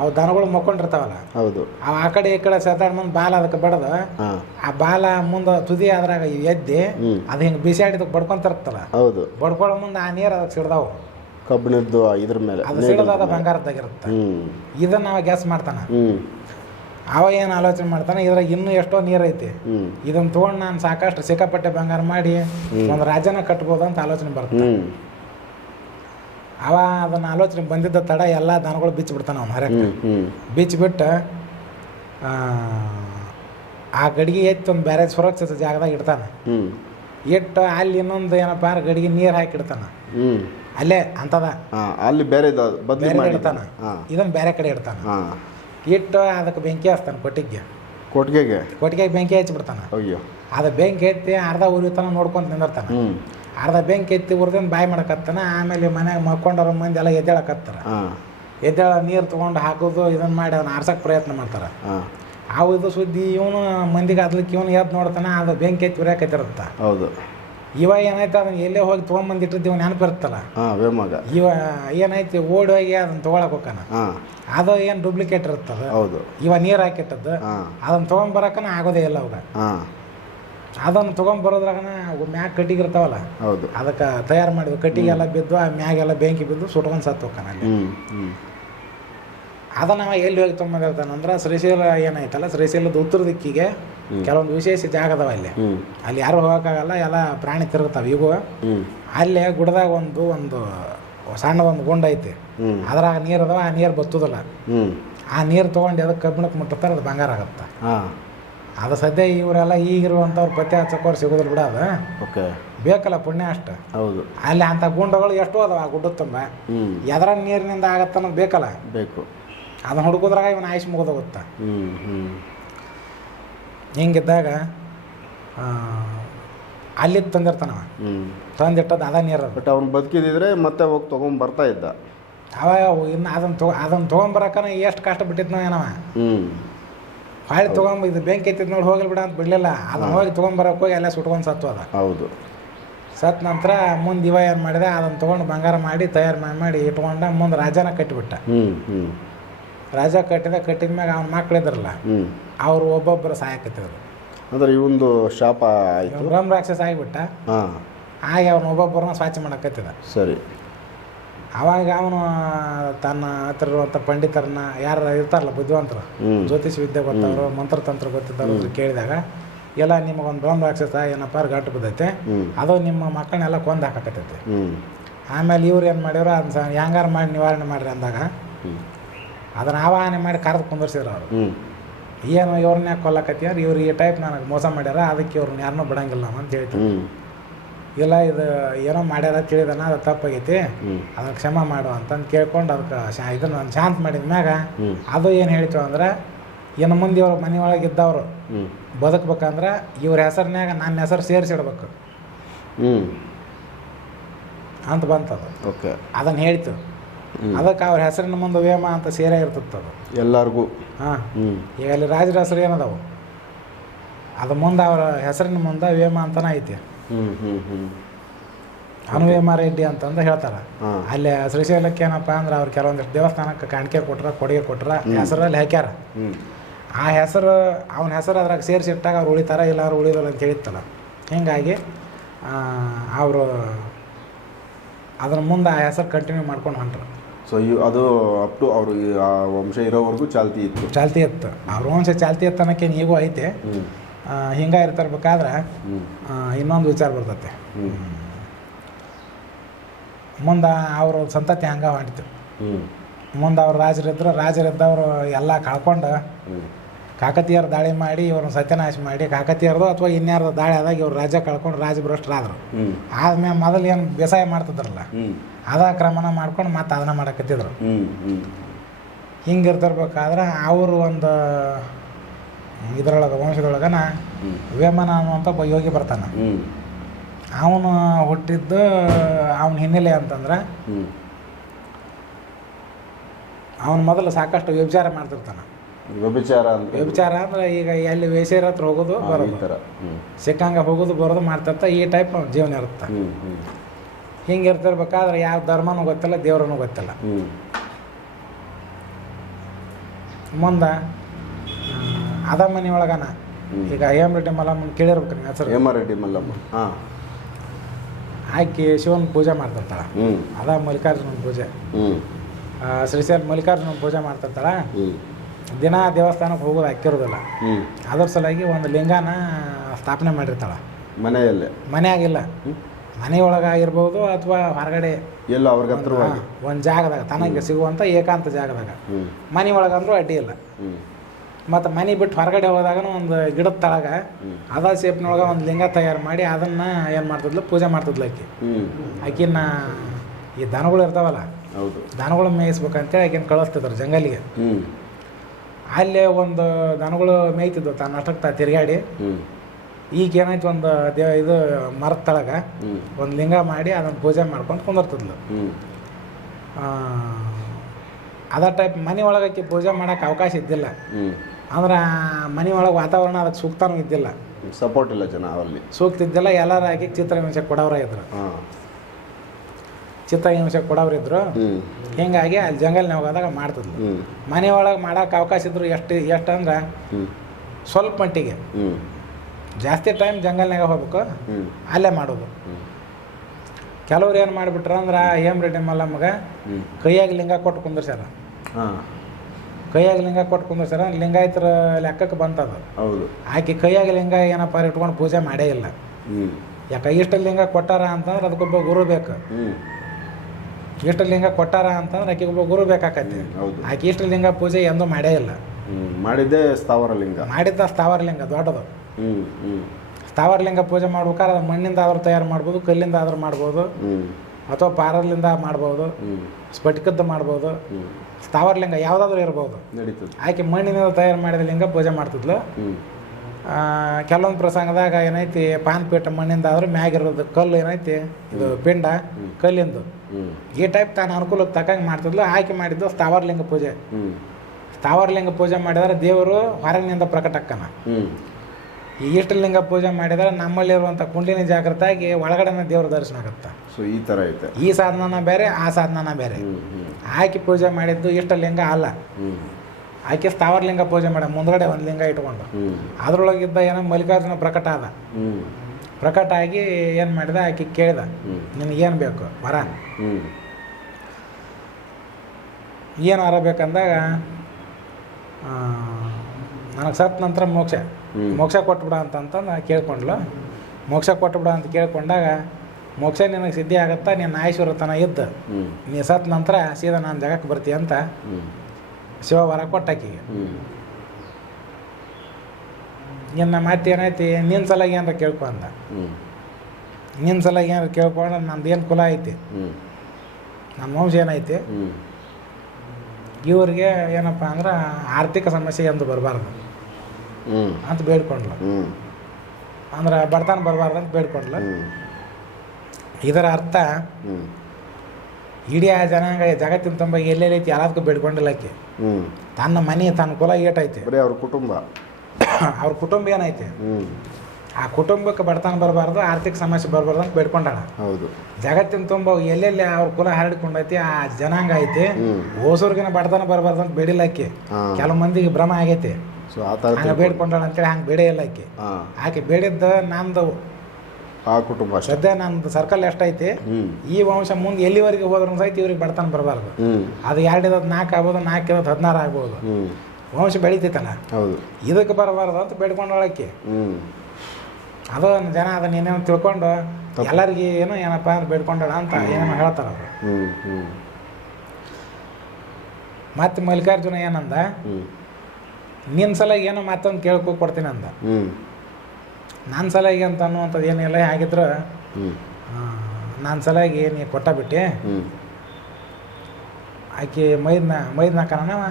ಅವು ದನಗಳು ಮಕ್ಕೊಂಡಿರ್ತಾವಲ್ಲ. ಹೌದು. ಅವು ಆ ಕಡೆ ಈ ಕಡೆ ಸೆತಾಡ್ ಮುಂದೆ ಬಾಲ ಅದಕ್ಕೆ ಬಡದು ಆ ಬಾಲ ಮುಂದೆ ತುದಿ ಅದ್ರಾಗ ಎದ್ದಿ ಅದು ಹಿಂಗೆ ಬಿಸಾಡಿದಕ್ಕೆ ಬಡ್ಕೊಂತಿರ್ತಲ್ಲ ಹೌದು. ಬಡ್ಕೊಳ್ಳೋ ಮುಂದೆ ಆ ನೀರು ಅದಕ್ಕೆ ಸಿಡ್ದಾವು. ಕಬ್ಬಿಣದ್ದು ಇದ್ರ ಮೇಲೆ ಅದು ಸಿಡದಾದ ಬಂಗಾರದ್ದಾಗಿರುತ್ತೆ. ಹ್ಞೂ ಇದನ್ನ ನಾವು ಗ್ಯಾಸ್ ಮಾಡ್ತಾನ. ಅವ ಏನು ಆಲೋಚನೆ ಮಾಡ್ತಾನೆ ಇದ್ರಾಗ ಇನ್ನೂ ಎಷ್ಟೋ ನೀರು ಐತಿ. ಇದನ್ನ ತೊಗೊಂಡು ನಾನು ಸಾಕಷ್ಟು ಸಿಕ್ಕಾಪಟ್ಟೆ ಬಂಗಾರ ಮಾಡಿ ಒಂದು ರಾಜ್ಯನ ಕಟ್ಬೋದು ಅಂತ ಆಲೋಚನೆ ಬರ್ತಾನೆ ಅವ ಅದನ್ನ ಆಲೋಚನೆ ಬಂದಿದ್ದ ತಡ ಎಲ್ಲ ದನಗಳು ಬಿಚ್ಚಿ ಬಿಡ್ತಾನೆ ಅವ್ನು ಹರಕ್ಕೆ ಬಿಚ್ಚಿ ಬಿಟ್ಟ ಬಿಚ್ಚಿಬಿಟ್ಟು ಆ ಗಡಿಗೆ ಎತ್ತಿ ಒಂದು ಬೇರೆ ಸುರಕ್ಷಿತ ಜಾಗದಾಗ ಇಡ್ತಾನೆ. ಇಟ್ಟು ಅಲ್ಲಿ ಇನ್ನೊಂದು ಏನಪ್ಪ ಅಂದ್ರೆ ಗಡಿಗೆ ನೀರು ಹಾಕಿ ಇಡ್ತಾನೆ. ಅಲ್ಲೇ ಅಂತದ. ಅಲ್ಲಿ ಬೇರೆ ಬದಲಿ ಬೇರೆ ಕಡೆ ಇಡ್ತಾನೆ. ಇಟ್ಟು ಅದಕ್ಕೆ ಬೆಂಕಿ ಹಚ್ತಾನೆ ಕೊಟ್ಟಿಗೆ. ಕೊಟ್ಟಿಗೆಗೆ? ಕೊಟ್ಟಿಗೆಗೆ ಬೆಂಕಿ ಹಚ್ಚಿಬಿಡ್ತಾನೆ ಅಯ್ಯೋ. ಅದು ಬೆಂಕಿ ಎತ್ತಿ ಅರ್ಧ ಉರಿತಾನ ನೋಡ್ಕೊಂತ ನಿಂದಿರ್ತಾನೆ. ಅರ್ಧ ಬೆಂಕಿ ಎತ್ತಿ ಉರ್ದಿಂದ ಬಾಯಿ ಮಾಡಕತ್ತಾನ ಆಮೇಲೆ ಮನೆಗೆ ಮಕ್ಕೊಂಡವ್ರ ಮಂದಿ ಎಲ್ಲ ಎದ್ದೇಳಕತ್ತಾರ. ಎದ್ದೇಳ ನೀರು ತೊಗೊಂಡು ಹಾಕೋದು ಇದನ್ನು ಮಾಡಿ ಅದನ್ನ ಆರ್ಸಕ್ಕೆ ಪ್ರಯತ್ನ ಮಾಡ್ತಾರೆ. ಆ ಅವು ಇದು ಸುದ್ದಿ ಇವನು ಮಂದಿಗೆ ಅದ್ಲಿಕ್ಕೆ ಇವನು ಎದ್ದು ನೋಡ್ತಾನೆ ಅದು ಬೆಂಕಿ ಎತ್ತಿ ಉರಿಯಾಕತ್ತಿರುತ್ತೆ. ಹೌದು. ಇವ ಏನಾಯ್ತು ಅದನ್ನ ಎಲ್ಲೇ ಹೋಗಿ ತೊಗೊಂಬಂದಿಟ್ಟಿದ್ದು ಇವ್ ನೆನಪಿರುತ್ತಲ್ಲ ಹಾಂ ವೇಮಗ. ಇವ ಏನಾಯ್ತು ಓಡಿ ಹೋಗಿ ಅದನ್ನ ತೊಗೊಳಕ್ ಹೋಗ್ತಾನ ಹಾಂ. ಅದು ಏನು ಡೂಪ್ಲಿಕೇಟ್ ಇರುತ್ತದ? ಹೌದು. ಇವ ನೀರು ಹಾಕಿಟ್ಟದ್ದು ಹಾಂ. ಅದನ್ನ ತೊಗೊಂಬರಕನ ಆಗೋದೇ ಇಲ್ಲ ಅವಾಗ. ಹಾಂ. ಅದನ್ನು ತೊಗೊಂಬರೋದ್ರಾಗನ ಅವು ಮ್ಯಾಗ ಕಟ್ಟಿಗೆ ಇರ್ತಾವಲ್ಲ? ಹೌದು. ಅದಕ್ಕೆ ತಯಾರು ಮಾಡಿದ್ವಿ. ಕಟ್ಟಿಗೆ ಎಲ್ಲ ಬಿದ್ದು ಆ ಮ್ಯಾಗೆಲ್ಲ ಬೆಂಕಿ ಬಿದ್ದು ಸುಟ್ಕೊಂಡು ಸತ್ತು ಹೋಗ್ತಾನ ಅಲ್ಲಿ. ಅದನ್ನ ಎಲ್ಲಿ ಹೋಗಿ ತೊಗೊಂಬಂದಿರ್ತಾನಂದ್ರೆ ಶ್ರೀಶೈಲ ಏನಾಯ್ತಲ್ಲ ಶ್ರೀಶೈಲದ ಉತ್ತರ ದಿಕ್ಕಿಗೆ ಕೆಲವೊಂದು ವಿಶೇಷ ಜಾಗ ಅದಾವ ಅಲ್ಲಿ. ಅಲ್ಲಿ ಯಾರು ಹೋಗೋಕ್ಕಾಗಲ್ಲ ಎಲ್ಲ ಪ್ರಾಣಿ ತಿರುಗುತ್ತವೆ ಈಗ ಅಲ್ಲೇ ಗುಡ್ದಾಗ ಒಂದು ಒಂದು ಸಣ್ಣದೊಂದು ಗುಂಡ ಐತಿ. ಅದ್ರಾಗ ನೀರು ಅದಾವ ಆ ನೀರು ಬತ್ತುದಿಲ್ಲ. ಆ ನೀರು ತೊಗೊಂಡು ಅದಕ್ಕೆ ಕಬ್ಬಿಣಕ್ಕೆ ಮುಟ್ಟುತ್ತಾರೆ ಅದು ಬಂಗಾರ ಆಗತ್ತೆ. ಅದು ಸದ್ಯ ಇವರೆಲ್ಲ ಈಗಿರುವಂಥವ್ರು ಪತ್ತೆ ಹಚ್ಚಕೋರು ಸಿಗೋದಿಲ್ಲ ಬಿಡ ಅದು. ಓಕೆ. ಬೇಕಲ್ಲ ಪುಣ್ಯ ಅಷ್ಟು. ಹೌದು. ಅಲ್ಲಿ ಅಂಥ ಗುಂಡಗಳು ಎಷ್ಟೋ ಅದಾವ ಆ ಗುಡ್ಡದ ತುಂಬ. ಎದ್ರ ನೀರಿನಿಂದ ಆಗತ್ತನ್ನೋದು ಬೇಕಲ್ಲ. ಬೇಕು. ಅದನ್ನ ಹುಡುಕೋದ್ರಾಗ ಇವನ ಆಯುಷ್ ಮುಗಿದೋಗುತ್ತೆ. ಹಿಂಗಿದ್ದಾಗ ಅಲ್ಲಿ ತಂದಿರ್ತಾನವ. ತಂದಿಟ್ಟದ ತಂದಿಟ್ಟದ್ದು ಅದ ನೀರು ಬಟ್ ಅವ್ನು ಬದುಕಿದಿದ್ರೆ ಮತ್ತೆ ಹೋಗಿ ತೊಗೊಂಡ್ ಬರ್ತಾ ಇದ್ದ. ಅವ ಇನ್ನು ಅದನ್ನು ತೊ ಅದನ್ನು ತೊಗೊಂಬರಕನ ಎಷ್ಟು ಕಷ್ಟ ಬಿಟ್ಟಿದ್ನೋ ಏನವ. ಹೊಳ್ಳಿ ತೊಗೊಂಬ ಇದು ಬೆಂಕಿ ಎತ್ತಿದ್ ನೋಡಿ ಹೋಗಲಿ ಬಿಡ ಅಂತ ಬಿಡಲಿಲ್ಲ. ಅದನ್ನ ಹೋಗಿ ತೊಗೊಂಬರಕ್ಕೆ ಹೋಗಿ ಎಲ್ಲ ಸುಟ್ಕೊಂಡು ಸತ್ತು ಅದ. ಹೌದು. ಸತ್ ನಂತರ ಮುಂದೆ ಇವ ಏನು ಮಾಡಿದೆ ಅದನ್ನು ತೊಗೊಂಡು ಬಂಗಾರ ಮಾಡಿ ತಯಾರು ಮಾಡಿ ಮಾಡಿ ಇಟ್ಕೊಂಡ ಮುಂದೆ ರಾಜನ ಕಟ್ಟಿಬಿಟ್ಟ. ಹ್ಞೂ ಹ್ಞೂ ರಾಜ ಕಟ್ಟಿದ ಕಟ್ಟಿದ ಮ್ಯಾಗ ಅವ್ನ ಮಕ್ಳಿದ್ರಲ್ಲ ಅವ್ರು ಅವರು ಒಬ್ಬೊಬ್ಬರು ಸಾಯಕತ್ತಿದ್ರು. ಅಂದ್ರೆ ಇವಂದು ಶಾಪ ಆಯಿತು? ಬ್ರಹ್ಮ ರಾಕ್ಷಸ ಆಗಿಬಿಟ್ಟ ಹಾಂ. ಆಗಿ ಅವನು ಒಬ್ಬೊಬ್ಬರನ್ನ ಸ್ವಾಚ್ ಮಾಡಕತ್ತಿದ. ಸರಿ. ಅವಾಗ ಅವನು ತನ್ನ ಹತ್ರ ಇರುವಂಥ ಪಂಡಿತರನ್ನ ಯಾರು ಇರ್ತಾರಲ್ಲ ಬುದ್ಧಿವಂತರು ಜ್ಯೋತಿಷ್ ವಿದ್ಯೆ ಗೊತ್ತವರು ಮಂತ್ರತಂತ್ರ ಗೊತ್ತಿದ್ದವ್ರು ಕೇಳಿದಾಗ ಎಲ್ಲ ನಿಮಗೊಂದು ಬ್ರಹ್ಮ ರಾಕ್ಷಸ ಏನಪ್ಪ ಗಂಟು ಬಿದ್ದೈತೆ ಅದು ನಿಮ್ಮ ಮಕ್ಕಳನ್ನೆಲ್ಲ ಕೊಂದು ಹಾಕಕತ್ತೈತೆ. ಆಮೇಲೆ ಇವ್ರು ಏನು ಮಾಡ್ಯಾರ ಅದನ್ನ ಹ್ಯಾಂಗಾರ ಮಾಡಿ ನಿವಾರಣೆ ಮಾಡ್ರಿ ಅಂದಾಗ ಅದನ್ನ ಆವಾಹನೆ ಮಾಡಿ ಕರೆದು ಕುಂದರ್ಸಿದ್ರು ಅವರು. ಏನು ಇವ್ರನ್ನ ಕೊಲ್ಲಕತ್ತಿಯಾರ ಇವ್ರು ಈ ಟೈಪ್ ನನಗೆ ಮೋಸ ಮಾಡ್ಯಾರ ಅದಕ್ಕೆ ಇವ್ರನ್ನ ಯಾರನ್ನೂ ಬಿಡಂಗಿಲ್ಲ ಅಂತ ಹೇಳ್ತೀನಿ ಇಲ್ಲ ಇದು ಏನೋ ಮಾಡ್ಯಾರ ತಿಳಿದನ ಅದು ತಪ್ಪಾಗೈತಿ. ಅದನ್ನ ಕ್ಷಮ ಮಾಡು ಅಂತಂದು ಕೇಳ್ಕೊಂಡು ಅದಕ್ಕೆ ಶಾ ಇದನ್ನು ನಾನು ಶಾಂತ ಮಾಡಿದ ಮ್ಯಾಗ ಅದು ಏನು ಹೇಳ್ತು ಅಂದ್ರೆ ಇನ್ನು ಮುಂದೆ ಇವ್ರ ಮನೆಯೊಳಗೆ ಇದ್ದವರು ಬದುಕ್ಬೇಕಂದ್ರೆ ಇವ್ರ ಹೆಸರಿನ್ಯಾಗ ನನ್ನ ಹೆಸರು ಸೇರಿಸಿಡ್ಬೇಕು. ಅಂತ ಬಂತದು. ಓಕೆ. ಅದನ್ನು ಹೇಳಿತು ಅದಕ್ಕೆ ಅವ್ರ ಹೆಸರಿನ ಮುಂದೆ ವೇಮ ಅಂತ ಸೇರೇ ಇರ್ತಿತ್ತು ಅದು. ಎಲ್ಲರಿಗೂ. ಹಾಂ. ಈಗ ಅಲ್ಲಿ ರಾಜರ ಹೆಸರು ಏನದಾವು? ಅದು ಮುಂದೆ ಅವರ ಹೆಸರಿನ ಮುಂದೆ ವೇಮ ಅಂತಾನೆ ಐತಿ. ಅನುವೇಮ ರೆಡ್ಡಿ ಅಂತಂದು ಹೇಳ್ತಾರೆ. ಅಲ್ಲಿ ಶ್ರೀಶೈಲಕ್ಕೆ ಏನಪ್ಪ ಅಂದ್ರೆ ಅವ್ರು ಕೆಲವೊಂದಿಷ್ಟು ದೇವಸ್ಥಾನಕ್ಕೆ ಕಾಣಿಕೆ ಕೊಟ್ರ ಕೊಡುಗೆ ಕೊಟ್ರ ಹೆಸರಲ್ಲಿ ಹಾಕ್ಯಾರ. ಆ ಹೆಸರು ಅವನ ಹೆಸರು ಅದ್ರಾಗ ಸೇರಿಸಿಟ್ಟಾಗ ಅವ್ರು ಉಳಿತಾರ ಇಲ್ಲ ಅವ್ರು ಉಳಿದಲ್ಲ ಅಂತ ಹೇಳಿತ್ತಲ್ಲ. ಹೀಗಾಗಿ ಅವರು ಅದ್ರ ಮುಂದೆ ಆ ಹೆಸರು ಕಂಟಿನ್ಯೂ ಮಾಡ್ಕೊಂಡು ಹೊಂಟ್ರು. ಸೊ ಇವ್ ಅದು ಅಪ್ ಟು ಅವರು ಆ ವಂಶ ಇರೋವರೆಗೂ ಚಾಲ್ತಿ ಇತ್ತು. ಚಾಲ್ತಿ ಇತ್ತು. ಅವ್ರ ವಂಶ ಚಾಲ್ತಿ ಇತ್ತು ಈಗೂ ಐತೆ. ಹಿಂಗ ಇರ್ತಿರ್ಬೇಕಾದ್ರೆ ಇನ್ನೊಂದು ವಿಚಾರ ಬರ್ತೈತೆ. ಮುಂದ ಅವ್ರ ಸಂತತಿ ಹಂಗ ಹೊಂಟಿತು ಮುಂದೆ ಅವ್ರು ರಾಜರಿದ್ರು ರಾಜರಿದ್ದವರು ಎಲ್ಲ ಕಳ್ಕೊಂಡು ಕಾಕತೀಯರ ದಾಳಿ ಮಾಡಿ ಇವ್ರನ್ನ ಸತ್ಯನಾಶ ಮಾಡಿ ಕಾಕತೀಯರದು ಅಥವಾ ಇನ್ಯಾರ್ದು ದಾಳಿ ಆದಾಗ ಇವ್ರು ರಾಜ್ಯ ಕಳ್ಕೊಂಡು ರಾಜಭ್ರಷ್ಟರಾದರು ಆದ್ಮೇಲೆ ಮೊದಲು ಏನು ಬೇಸಾಯ ಮಾಡ್ತಿದ್ರಲ್ಲ ಅದ ಕ್ರಮನ ಮಾಡ್ಕೊಂಡು ಮತ್ತೆ ಅದನ್ನ ಮಾಡಕತ್ತಿದ್ರು. ಹಿಂಗಿರ್ತಿರ್ಬೇಕಾದ್ರೆ ಹ್ಞೂ ಹಿಂಗೆ ಇರ್ತಿರ್ಬೇಕಾದ್ರೆ ಅವರು ಒಂದು ಇದ್ರೊಳಗೆ ವಂಶದೊಳಗನ ವೇಮನ ಅನ್ನುವಂಥ ಒಬ್ಬ ಯೋಗಿ ಬರ್ತಾನೆ. ಅವನು ಹುಟ್ಟಿದ್ದು ಅವನ ಹಿನ್ನೆಲೆ ಅಂತಂದ್ರೆ ಅವನು ಮೊದಲು ಸಾಕಷ್ಟು ವ್ಯಭಿಚಾರ ಮಾಡ್ತಿರ್ತಾನೆ. ವ್ಯಭಿಚಾರ ಅಂತ ವ್ಯಭಿಚಾರ ಅಂದ್ರೆ ಈಗ ಎಲ್ಲಿ ವೇಶ್ಯರ ಹತ್ರ ಹೋಗೋದು ಬರೋದು. ಸಿಕ್ಕಂಗ ಹೋಗೋದು ಬರೋದು ಮಾಡ್ತಿರ್ತ ಈ ಟೈಪ್ ಜೀವನ ಇರುತ್ತೆ. ಹಿಂಗೆ ಇರ್ತಿರ್ಬೇಕಾದ್ರೆ ಯಾವ ಧರ್ಮನೂ ಗೊತ್ತಿಲ್ಲ ದೇವ್ರನೂ ಗೊತ್ತಿಲ್ಲ. ಮುಂದ ಅದ ಮನೆ ಒಳಗನ. ಈಗ ಹೇಮರೆಡ್ಡಿ ಮಲ್ಲಮ್ಮನ ಕೇಳಿರ್ಬೇಕು ನೀವು ಹೆಸರು. ಹೇಮಾರೆಡ್ಡಿ ಮಲ್ಲಮ್ಮ. ಹಾಂ. ಆಕಿ ಶಿವನ ಪೂಜೆ ಮಾಡ್ತಿರ್ತಾಳೆ. ಅದ ಮಲ್ಲಿಕಾರ್ಜುನ ಪೂಜೆ. ಆ, ಶ್ರೀಶೈಲ ಮಲ್ಲಿಕಾರ್ಜುನ ಪೂಜೆ ಮಾಡ್ತಿರ್ತಾಳೆ. ದಿನ ದೇವಸ್ಥಾನಕ್ಕೆ ಹೋಗೋದು ಹಾಕಿರೋದಿಲ್ಲ. ಅದ್ರ ಸಲುವಾಗಿ ಒಂದು ಲಿಂಗನ ಸ್ಥಾಪನೆ ಮಾಡಿರ್ತಾಳೆ. ಮನೆಯಲ್ಲೇ. ಮನೆಯಾಗಿಲ್ಲ ಹ್ಮ್. ಮನೆಯೊಳಗೆ ಆಗಿರ್ಬೋದು ಅಥವಾ ಹೊರಗಡೆ ಎಲ್ಲ ಅವ್ರಿಗೆ ಹತ್ರವಾಗಿ. ಒಂದು ಜಾಗದಾಗ ತನಗೆ ಸಿಗುವಂಥ ಏಕಾಂತ ಜಾಗದಾಗ. ಮನೆ ಒಳಗಂದ್ರೂ ಅಡ್ಡಿ ಇಲ್ಲ. ಮತ್ತು ಮನೆ ಬಿಟ್ಟು ಹೊರಗಡೆ ಹೋದಾಗನು ಒಂದು ಗಿಡದ ತಳಗ ಅದ ಶೇಪ್ನೊಳಗೆ ಒಂದು ಲಿಂಗ ತಯಾರು ಮಾಡಿ ಅದನ್ನು ಏನು ಮಾಡ್ತಿದ್ಲು? ಪೂಜೆ ಮಾಡ್ತಿದ್ಲು ಆಕಿ. ಆಕಿನ ಈ ದನಗಳು ಇರ್ತಾವಲ್ಲ ದನಗಳು ಮೇಯಿಸ್ಬೇಕಂತೇಳಿ ಆಕಿನ ಕಳಿಸ್ತಿದ್ರು ಜಂಗಲಿಗೆ. ಅಲ್ಲೇ ಒಂದು ದನಗಳು ಮೇಯ್ತಿದ್ವು ತನ್ನ ಅಷ್ಟಕ್ಕೆ ತಾ ತಿರುಗಾಡಿ ಈಗ ಏನಾಯ್ತು ಒಂದು ದೇ ಇದು ಮರದ ತಳಗ ಒಂದು ಲಿಂಗ ಮಾಡಿ ಅದನ್ನು ಪೂಜೆ ಮಾಡ್ಕೊಂಡು ಕುಂದಿರ್ತಿದ್ಲು. ಅದ ಟೈಪ್ ಮನೆ ಒಳಗಕ್ಕೆ ಪೂಜೆ ಮಾಡೋಕೆ ಅವಕಾಶ ಇದ್ದಿಲ್ಲ. ಅಂದ್ರೆ ಮನೆ ಒಳಗೆ ವಾತಾವರಣ ಅದಕ್ಕೆ ಸೂಕ್ತನೂ ಇದ್ದಿಲ್ಲ. ಸಪೋರ್ಟ್ ಇಲ್ಲ ಜನ ಅಲ್ಲಿ ಸೂಕ್ತ ಇದ್ದಿಲ್ಲ ಎಲ್ಲರೂ ಆಗಿ ಚಿತ್ರಹಿಂಸೆ ಕೊಡೋರ ಇದ್ರು. ಚಿತ್ರ ಚಿತ್ರಹಿಂಸೆ ಕೊಡೋರು ಇದ್ರು. ಹ್ಞೂ ಹಿಂಗಾಗಿ ಅಲ್ಲಿ ಜಂಗಲ್ನ ಹೋದಾಗ ಮಾಡ್ತಿದ್ಲು. ಮನೆ ಒಳಗೆ ಮಾಡೋಕೆ ಅವಕಾಶ ಇದ್ರು ಎಷ್ಟು ಎಷ್ಟು ಅಂದ್ರೆ ಸ್ವಲ್ಪ ಮಟ್ಟಿಗೆ. ಜಾಸ್ತಿ ಟೈಮ್ ಜಂಗಲ್ನಾಗ ಹೋಗ್ಬೇಕು ಅಲ್ಲೇ ಮಾಡೋದು. ಕೆಲವ್ರು ಏನು ಮಾಡಿಬಿಟ್ರ ಅಂದ್ರೆ ಹೇಮ್ರೆಡ್ಡಿ ಮಲ್ಲಮ್ಮಗ ಹ್ಞೂ ಕೈಯಾಗಿ ಲಿಂಗ ಕೊಟ್ಟು ಕುಂದಿರ್ಸ್ಯಾರ. ಹಾಂ. ಕೈಯಾಗಿ ಲಿಂಗ ಕೊಟ್ಟು ಕುಂದಿರ್ಸ್ಯಾರ ಲಿಂಗಾಯತರ ಲೆಕ್ಕಕ್ಕೆ ಬಂತದ. ಹೌದು. ಆಕೆ ಕೈಯಾಗಿ ಲಿಂಗ ಏನಪ್ಪ ಇಟ್ಕೊಂಡು ಪೂಜೆ ಮಾಡೇ ಇಲ್ಲ. ಯಾಕ ಇಷ್ಟ ಲಿಂಗ ಕೊಟ್ಟಾರ ಅಂತಂದ್ರೆ ಅದಕ್ಕೊಬ್ಬ ಗುರು ಬೇಕು. ಇಷ್ಟು ಲಿಂಗ ಕೊಟ್ಟಾರ ಅಂತಂದ್ರೆ ಆಕೆ ಒಬ್ಬ ಗುರು ಬೇಕಾಕತಿ. ಹೌದು. ಆಕೆ ಇಷ್ಟ ಲಿಂಗ ಪೂಜೆ ಎಂದೂ ಮಾಡೇ ಇಲ್ಲ. ಮಾಡಿದ್ದೇ ಸ್ಥಾವರ ಲಿಂಗ ಮಾಡಿದ್ದ ಸ್ಥಾವರ ಲಿಂಗ ದೊಡ್ಡದು. ಹ್ಞೂ ಹ್ಞೂ ಸ್ಥಾವರ ಪೂಜೆ ಮಾಡ್ಬೇಕಾದ್ರೆ ಅದು ಮಣ್ಣಿಂದ ಆದ್ರೂ ತಯಾರು ಮಾಡ್ಬೋದು ಕಲ್ಲಿಂದ ಆದ್ರೂ ಮಾಡ್ಬೋದು ಅಥವಾ ಪಾರಲಿಂದ ಮಾಡ್ಬೋದು ಸ್ಫಟಿಕದ್ದು ಮಾಡ್ಬೋದು ಸ್ಥಾವರಲಿಂಗ ಸ್ಥಾವರ ಲಿಂಗ ಯಾವುದಾದ್ರೂ ಇರ್ಬೋದು. ನಡೀತದೆ. ಆಕೆ ಮಣ್ಣಿನಿಂದ ತಯಾರು ಮಾಡಿದ ಲಿಂಗ ಪೂಜೆ ಮಾಡ್ತಿದ್ಲು. ಕೆಲವೊಂದು ಪ್ರಸಂಗದಾಗ ಏನೈತಿ ಪಾನ್ ಪೀಠ ಮಣ್ಣಿಂದ ಆದ್ರೆ ಮ್ಯಾಗಿರೋದು ಕಲ್ಲು ಏನೈತಿ ಇದು ಪಿಂಡ ಕಲ್ಲಿಂದು. ಈ ಟೈಪ್ ತಾನು ಅನುಕೂಲಕ್ಕೆ ತಕ್ಕಂಗೆ ಮಾಡ್ತಿದ್ಲು ಆಯ್ಕೆ ಮಾಡಿದ್ದು ಸ್ಥಾವರಲಿಂಗ ಪೂಜೆ. ಸ್ಥಾವರಲಿಂಗ ಸ್ಥಾವರ ಪೂಜೆ ಮಾಡಿದರೆ ದೇವರು ಹೊರಗಿನಿಂದ ಪ್ರಕಟ ಆಕ್ಕನ ಹ್ಞೂ ಈ ಇಷ್ಟಲಿಂಗ ಪೂಜೆ ಮಾಡಿದರೆ ನಮ್ಮಲ್ಲಿರುವಂಥ ಕುಂಡಿನ ಜಾಗೃತ ಆಗಿ ಒಳಗಡೆನೇ ದೇವ್ರ ದರ್ಶನ ಆಗುತ್ತೆ. ಸೊ ಈ ಥರ ಐತೆ. ಈ ಸಾಧನನ ಬೇರೆ ಆ ಸಾಧನನ ಬೇರೆ. ಆಕೆ ಪೂಜೆ ಮಾಡಿದ್ದು ಇಷ್ಟಲಿಂಗ ಅಲ್ಲ. ಆಕೆ ಸ್ಥಾವರ ಲಿಂಗ ಪೂಜೆ ಮಾಡ ಮುಂದ್ಗಡೆ ಒಂದು ಲಿಂಗ ಇಟ್ಕೊಂಡು. ಅದರೊಳಗಿದ್ದ ಏನೋ ಮಲ್ಲಿಕಾರ್ಜುನ ಪ್ರಕಟ ಆದ ಪ್ರಕಟ ಆಗಿ ಏನು ಮಾಡಿದ? ಆಕೆ ಕೇಳಿದ ನಿನಗೇನು ಬೇಕು? ವರ. ಏನು ವರ ಬೇಕಂದಾಗ ನನಗೆ ಸತ್ ನಂತರ ಮೋಕ್ಷ. ಮೋಕ್ಷ ಕೊಟ್ಬಿಡ ನಾನು ಕೇಳ್ಕೊಂಡ್ಲು. ಮೋಕ್ಷ ಕೊಟ್ಬಿಡ ಅಂತ ಕೇಳ್ಕೊಂಡಾಗ ಮೋಕ್ಷ ನಿನಗೆ ಸಿದ್ಧಿ ಆಗತ್ತಾ? ನಿನ್ನ ಆಯುಷ್ವರ ತನ ಇದ್ದು ನೀ ಸತ್ ನಂತರ ಸೀದಾ ನಾನು ಜಗಕ್ಕೆ ಬರ್ತೀಯ ಅಂತ ಶಿವ ವರ ಕೊಟ್ಟಾಕಿ ನಿನ್ನ ಮತ್ತೆ ಏನೈತಿ? ನಿನ್ನ ಸಲಾಗಿ ಏನಾರ ಕೇಳ್ಕೊ ಅಂದ. ನಿನ್ನ ಸಲಾಗಿ ಏನಾರ ಕೇಳ್ಕೊಂಡ ನಂದು ಏನು ಕುಲ ಐತಿ? ನನ್ನ ವಂಶ ಏನೈತಿ? ಇವ್ರಿಗೆ ಏನಪ್ಪ ಅಂದ್ರೆ ಆರ್ಥಿಕ ಸಮಸ್ಯೆ ಎಂದು ಬರಬಾರ್ದು. ಅಂತ ಬೇಡ್ಕೊಂಡ್ಲ. ಅಂದ್ರೆ ಬಡತನ ಬರಬಾರ್ದು ಅಂತ ಬೇಡ್ಕೊಂಡ್ಲ. ಇದರ ಅರ್ಥ ಇಡೀ ಆ ಜನಾಂಗ ಜಗತ್ತಿನ ತುಂಬ ಎಲ್ಲೆಲ್ಲೈತಿ ಎಲ್ಲದಕ್ಕೂ ಬೇಡ್ಕೊಂಡಿಲ್ಲ ಆಕಿ. ತನ್ನ ಮನೆ ತನ್ನ ಕುಲ ಏಟೈತಿ ಬರೀ ಅವ್ರ ಕುಟುಂಬ. ಅವ್ರ ಕುಟುಂಬ ಏನೈತಿ ಆ ಕುಟುಂಬಕ್ಕೆ ಬಡತನ ಬರಬಾರ್ದು ಆರ್ಥಿಕ ಸಮಸ್ಯೆ ಬರಬಾರ್ದು ಅಂತ ಬೇಡ್ಕೊಂಡಾಳ. ಹೌದು. ಜಗತ್ತಿನ ತುಂಬ ಎಲ್ಲೆಲ್ಲಿ ಅವ್ರ ಕುಲ ಹರಡಿಕೊಂಡೈತಿ ಆ ಜನಾಂಗ ಐತಿ ಹೋಸೋರ್ಗಿನ ಓಸೋರ್ಗಿನ ಬಡತನ ಬರಬಾರ್ದು ಅಂತ ಬೇಡಿಲ್ಲ ಆಕಿ. ಕೆಲವು ಮಂದಿಗೆ ಭ್ರಮ ಆಗೈತಿ. ಸೊ ಆ ಥರ ಹಂಗೆ ಬೇಡ್ಕೊಂಡಾಳ ಅಂತೇಳಿ ಹಂಗೆ ಬೇಡೇ ಇಲ್ಲ ಆಕಿ. ಹಾಂ. ಆಕೆ ಬೇಡಿದ್ದ ನಂದು ಆ ಕುಟುಂಬ ಅಷ್ಟೇ. ಸದ್ಯ ನಂದು ಸರ್ಕಲ್ ಎಷ್ಟೈತಿ ಹ್ಞೂ ಈ ವಂಶ ಮುಂದೆ ಎಲ್ಲಿವರೆಗೆ ಹೋದ್ರೂ ಸಹಿತ ಇವ್ರಿಗೆ ಬಡತನ ಬರಬಾರ್ದು. ಹ್ಞೂ ಅದು ಎರಡಿರೋದು ನಾಲ್ಕು ಆಗ್ಬೋದು ನಾಲ್ಕು ಇರೋದು ಹದಿನಾರು ಆಗ್ಬೋದು. ಹ್ಞೂ ವಂಶ ಬೆಳಿತೈತಲ್ಲ? ಹೌದು. ಇದಕ್ಕೆ ಬರಬಾರ್ದು ಅಂತ ಬೇಡ್ಕೊಂಡಾಳಕ್ಕೆ ಹ್ಞೂ ಅದು ಜನ ಅದನ್ನ ಏನೇನು ತಿಳ್ಕೊಂಡು ಎಲ್ಲರಿಗೆ ಏನೋ ಏನಪ್ಪ ಅಂತ ಬೇಡ್ಕೊಂಡಾಳ ಅಂತ ಏನೇನೋ ಹೇಳ್ತಾರ ಅವರು. ಹ್ಞೂ ಹ್ಞೂ ಮತ್ತೆ ಮಲ್ಲಿಕಾರ್ಜುನ ಏನಂದ? ಹ್ಞೂ ನಿನ್ನ ಸಲ ಏನೋ ಮತ್ತೊಂದು ಕೇಳ್ಕೊ ಕೊಡ್ತೀನಿ ಅಂದ. ನನ್ನ ಸಲಾಗಿ ಅಂತ ಅನ್ನುವಂಥದ್ದು ಏನಿಲ್ಲ ಆಗಿದ್ರು ನನ್ನ ಸಲಾಗಿ ನೀ ಕೊಟ್ಟ ಬಿಟ್ಟೆ. ಆಕೆ ಮೈದ್ನ ಮೈದ್ನಾಕನ ಮೈದ್ನಾಕನಲ್ಲ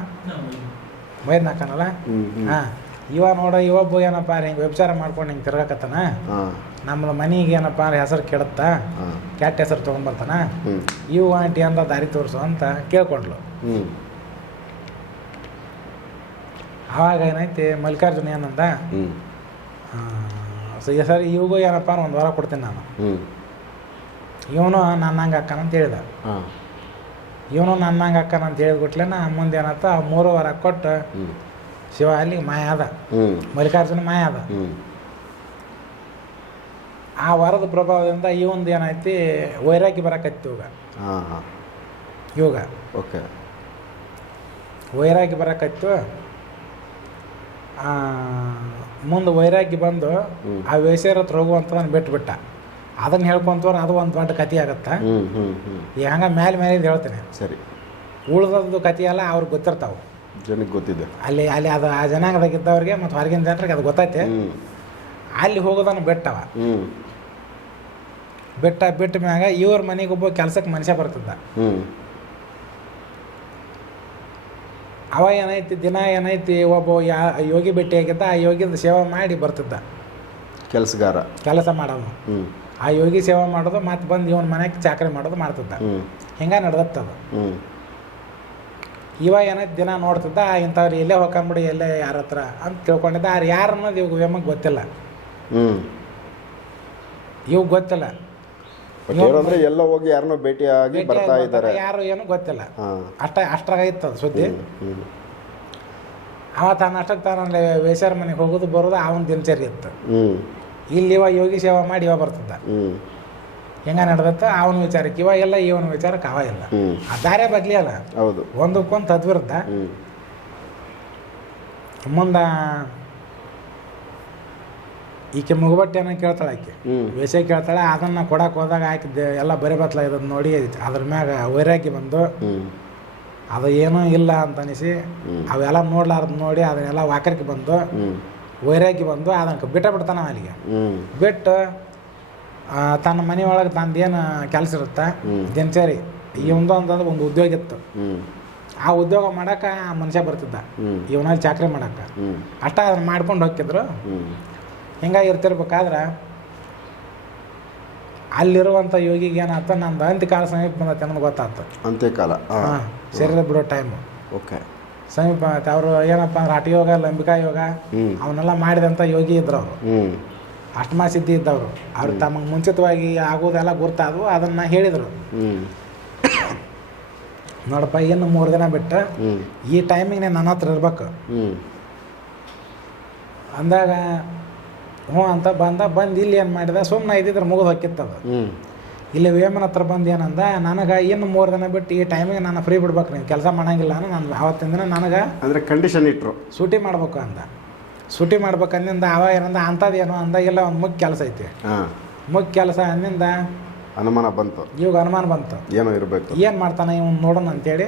ಮೈದ್ ನಾಕನಲ್ಲ ಹಾಂ ಇವ ನೋಡ ಇವೊಬ್ಬ ಏನಪ್ಪ ಹಿಂಗೆ ವ್ಯಭಿಚಾರ ಮಾಡ್ಕೊಂಡು ಹಿಂಗೆ ತಿರ್ಗಾಕತ್ತಾನ? ನಮ್ಮ ಮನೆಗೆ ಏನಪ್ಪ ಅಂದ್ರೆ ಹೆಸರು ಕೆಡುತ್ತಾ ಕ್ಯಾಟ್ ಕೆಟ್ಟ ಹೆಸರು ತೊಗೊಂಬರ್ತಾನ ಇವು ಆಂಟಿ ಅಂತ ದಾರಿ ತೋರಿಸು ಅಂತ ಕೇಳ್ಕೊಂಡ್ಲು ಆವಾಗ ಏನೈತಿ ಮಲ್ಲಿಕಾರ್ಜುನ ಏನಂದ? ಹ್ಞೂ ಸೊ ಸರಿ ಇವಾಗ ಏನಪ್ಪ ಒಂದು ವಾರ ಕೊಡ್ತೀನಿ ನಾನು. ಇವನು ನನ್ನ ಹಂಗೆ ಅಕ್ಕನ ಅಂತ ಹೇಳಿದ. ಇವನು ನನ್ನ ಹಂಗೆ ಅಕ್ಕನ ಅಂತ ಹೇಳಿದ್ಬಿಟ್ಲೆ ನಾ ಮುಂದೆ ಏನತ್ತ ಮೂರು ವಾರ ಕೊಟ್ಟು ಶಿವ ಅಲ್ಲಿ ಮಾಯ ಅದ. ಮಲ್ಲಿಕಾರ್ಜುನ ಮಾಯ ಅದ. ಆ ವಾರದ ಪ್ರಭಾವದಿಂದ ಇವಂದು ಏನೈತಿ ವೈರಾಗಿ ಬರಕತ್ತಿ ಇವಾಗ. ಇವಾಗ. ಓಕೆ. ವೈರಾಗಿ ಬರಕತ್ತು ಮುಂದೆ ವೈರಾಗ್ಯ ಬಂದು. ಆ ವೇಶ್ಯರ ಹತ್ರ ಬಿಟ್ಟು ಬಿಟ್ಟ ಅದನ್ನು ಹೇಳ್ಕೊಂತವ್ರ ಅದು ಒಂದು ದೊಡ್ಡ ಕತೆ ಆಗತ್ತೆ. ಈಗ ಹಂಗೆ ಮೇಲೆ ಮೇಲೆ ಹೇಳ್ತೇನೆ. ಸರಿ. ಉಳ್ದದ್ದು ಕತೆ ಎಲ್ಲ ಅವ್ರಿಗೆ ಗೊತ್ತಿರ್ತಾವೆ. ಜನಕ್ಕೆ ಗೊತ್ತಿದೆ. ಅಲ್ಲಿ ಅಲ್ಲಿ ಅದು ಆ ಜನಾಂಗದಾಗಿದ್ದವ್ರಿಗೆ ಮತ್ತು ಹೊರಗಿನ ಜನರಿಗೆ ಅದು ಗೊತ್ತೈತೆ. ಅಲ್ಲಿ ಹೋಗೋದನ್ನು ಬಿಟ್ಟವ. ಬೆಟ್ಟ ಬಿಟ್ಟ ಬಿಟ್ಟ ಮ್ಯಾಗ ಇವ್ರ ಮನೆಗೆ ಒಬ್ಬ ಕೆಲ್ಸಕ್ಕೆ ಮನುಷ್ಯ ಬರ್ತಿದ್ದ ಹ್ಞೂ ಅವ ಏನೈತಿ ದಿನ ಏನೈತಿ ಒಬ್ಬ ಯಾ ಯೋಗಿ ಭೇಟಿಯಾಗಿದ್ದ ಆ ಯೋಗಿದ ಸೇವೆ ಮಾಡಿ ಬರ್ತಿದ್ದ. ಕೆಲಸಗಾರ. ಕೆಲಸ ಮಾಡೋನು ಆ ಯೋಗಿ ಸೇವೆ ಮಾಡೋದು ಮತ್ತೆ ಬಂದು ಇವನ ಮನೆಗೆ ಚಾಕರಿ ಮಾಡೋದು ಮಾಡ್ತಿದ್ದ. ಹಿಂಗೆ ನಡೆದತ್ತದ. ಇವ ಏನೈತಿ ದಿನ ನೋಡ್ತಿದ್ದ ಇಂಥವ್ರು ಎಲ್ಲೇ ಹೋಗ್ಕೊಂಬಿಡಿ ಎಲ್ಲೇ ಯಾರ ಹತ್ರ ಅಂತ ತಿಳ್ಕೊಂಡಿದ್ದ. ಅವ್ರು ಯಾರು ಅನ್ನೋದು ಇವಾಗ ಗೊತ್ತಿಲ್ಲ. ಇವಾಗ ಗೊತ್ತಿಲ್ಲ. ಬಟ್ ಏನಂದ್ರೆ ಎಲ್ಲ ಹೋಗಿ ಯಾರನ್ನೋ ಭೇಟಿಯಾಗಿ ಬರ್ತಾ ಇದ್ದಾರೆ. ಯಾರು ಏನು ಗೊತ್ತಿಲ್ಲ. ಅಷ್ಟ ಅಷ್ಟಾಗಿತ್ತು ಅದು ಸುದ್ದಿ. ಅವ ತಾನು ಅಷ್ಟಕ್ಕೆ ತಾನು ಅಲ್ಲಿ ವೇಶ್ಯಾರ ಮನೆಗೆ ಹೋಗೋದು ಬರೋದು ಅವನ ದಿನಚರಿ ಇತ್ತು. ಇಲ್ಲಿ ಇವ ಯೋಗಿ ಸೇವಾ ಮಾಡಿ ಇವ ಬರ್ತಿದ್ದ. ಹೆಂಗ ನಡೆದತ್ತ? ಅವನ ವಿಚಾರಕ್ಕೆ. ಇವ ಎಲ್ಲ ಇವನ ವಿಚಾರಕ್ಕೆ ಅವ ಇಲ್ಲ. ಆ ದಾರೆ ಬಗ್ಲಿ ಅಲ್ಲ. ಹೌದು. ಒಂದಕ್ಕೊಂದು ತದ್ವಿರುದ್ಧ ಮುಂದೆ ಈಕೆ ಮುಗುಬಟ್ಟೆನ ಕೇಳ್ತಾಳೆ ಆಕೆ. ವಿಷಯ ವೇಷ ಕೇಳ್ತಾಳೆ ಅದನ್ನು ಕೊಡಕ್ಕೆ ಹೋದಾಗ ಆಕೆ ಎಲ್ಲ ಬರೀ ಬತ್ಲ ಇದನ್ನ ನೋಡಿ ಅದ್ರ ಮ್ಯಾಗ ವೈರಾಗ್ಯ ಬಂದು ಅದು ಏನೂ ಇಲ್ಲ ಅಂತ ಅನಿಸಿ. ಅವೆಲ್ಲ ನೋಡ್ಲಾರ್ದು ನೋಡಿ ಅದನ್ನೆಲ್ಲ ವಾಕರಿಕೆ ಬಂದು ವೈರಾಗಿ ವೈರಾಗ್ಯ ಬಂದು ಅದನ್ನ ಬಿಟ್ಟ ಬಿಡ್ತಾನ ಅಲ್ಲಿಗೆ ಬಿಟ್ಟು ತನ್ನ ಮನೆ ಒಳಗೆ ತಂದೇನು ಕೆಲಸ ಇರುತ್ತೆ. ದಿನಚರಿ. ಒಂದು ಅಂತಂದ್ರೆ ಒಂದು ಉದ್ಯೋಗ ಇತ್ತು. ಆ ಉದ್ಯೋಗ ಮಾಡಕ್ಕೆ ಆ ಮನುಷ್ಯ ಬರ್ತಿದ್ದ. ಇವನಲ್ಲಿ ಚಾಕ್ರಿ ಮಾಡಕ್ಕೆ ಅಷ್ಟ ಅದನ್ನ ಮಾಡ್ಕೊಂಡು ಹೋಗಿದ್ರು ಹ್ಞೂ ಹಿಂಗಾಗಿ ಇರ್ತಿರ್ಬೇಕಾದ್ರೆ ಅಲ್ಲಿರುವಂಥ ಯೋಗಿಗೆ ಏನಾಯ್ತು ನಂದು ಅಂತ್ಯಕಾಲ ಸಮೀಪ ಬಂದೈತೆ ಅನ್ನೋದು ಗೊತ್ತಾಯ್ತು ಅಂತ್ಯಕಾಲ ಹಾಂ. ಸರಿ ಶರೀರ ಬಿಡೋ ಟೈಮು ಓಕೆ. ಸಮೀಪ ಆಯ್ತು ಅವರು ಏನಪ್ಪ ಅಂದ್ರೆ ಹಠ ಯೋಗ ಲಂಬಿಕಾ ಯೋಗ ಅವನ್ನೆಲ್ಲ ಮಾಡಿದಂಥ ಯೋಗಿ ಇದ್ರು ಅವರು. ಅಷ್ಟಮ ಸಿದ್ಧಿ ಇದ್ದವರು. ಅವ್ರು ತಮಗೆ ಮುಂಚಿತವಾಗಿ ಆಗೋದೆಲ್ಲ ಗುರ್ತಾದವು ಅದನ್ನು ಹೇಳಿದರು. ನೋಡಪ್ಪ ಇನ್ನು ಮೂರು ದಿನ ಬಿಟ್ಟು ಈ ಟೈಮಿಗೆ ನೀನು ನನ್ನ ಹತ್ರ ಇರ್ಬೇಕು. ಅಂದಾಗ ಹ್ಞೂ ಅಂತ ಬಂದ ಬಂದು ಇಲ್ಲಿ ಏನು ಮಾಡಿದೆ? ಸುಮ್ಮನೆ ಇದ್ದಿದ್ರೆ ಮುಗಿದು ಹಾಕಿತ್ತದ ಇಲ್ಲಿ ವೇಮನ ಹತ್ರ ಬಂದು ಏನಂದ ನನಗೆ ಇನ್ನು ಮೂರು ದಿನ ಬಿಟ್ಟು ಈ ಟೈಮಿಗೆ ನಾನು ಫ್ರೀ ಬಿಡ್ಬೇಕು ನೀನು ಕೆಲಸ ಮಾಡಂಗಿಲ್ಲ ಅಂದ್ರೆ ನಾನು ಆವತ್ತಿನ ದಿನ ನನಗೆ ಅಂದರೆ ಕಂಡೀಷನ್ ಇಟ್ಟರು ಸೂಟಿ ಮಾಡ್ಬೇಕು ಅಂದ. ಸೂಟಿ ಮಾಡ್ಬೇಕು ಅಂದಿಂದ ಅವ ಏನಂದ ಅಂಥದ್ದೇನು ಅಂದ ಇಲ್ಲ ಒಂದು ಮುಖ್ಯ ಕೆಲಸ ಐತಿ. ಮುಖ್ಯ ಕೆಲಸ ಅಂದಿಂದ ಅನುಮಾನ ಬಂತು. ಇವಾಗ ಅನುಮಾನ ಬಂತು. ಏನೋ ಇರಬೇಕು. ಏನು ಮಾಡ್ತಾನೆ ಇವ್ನು ನೋಡೋಣ ಅಂತೇಳಿ.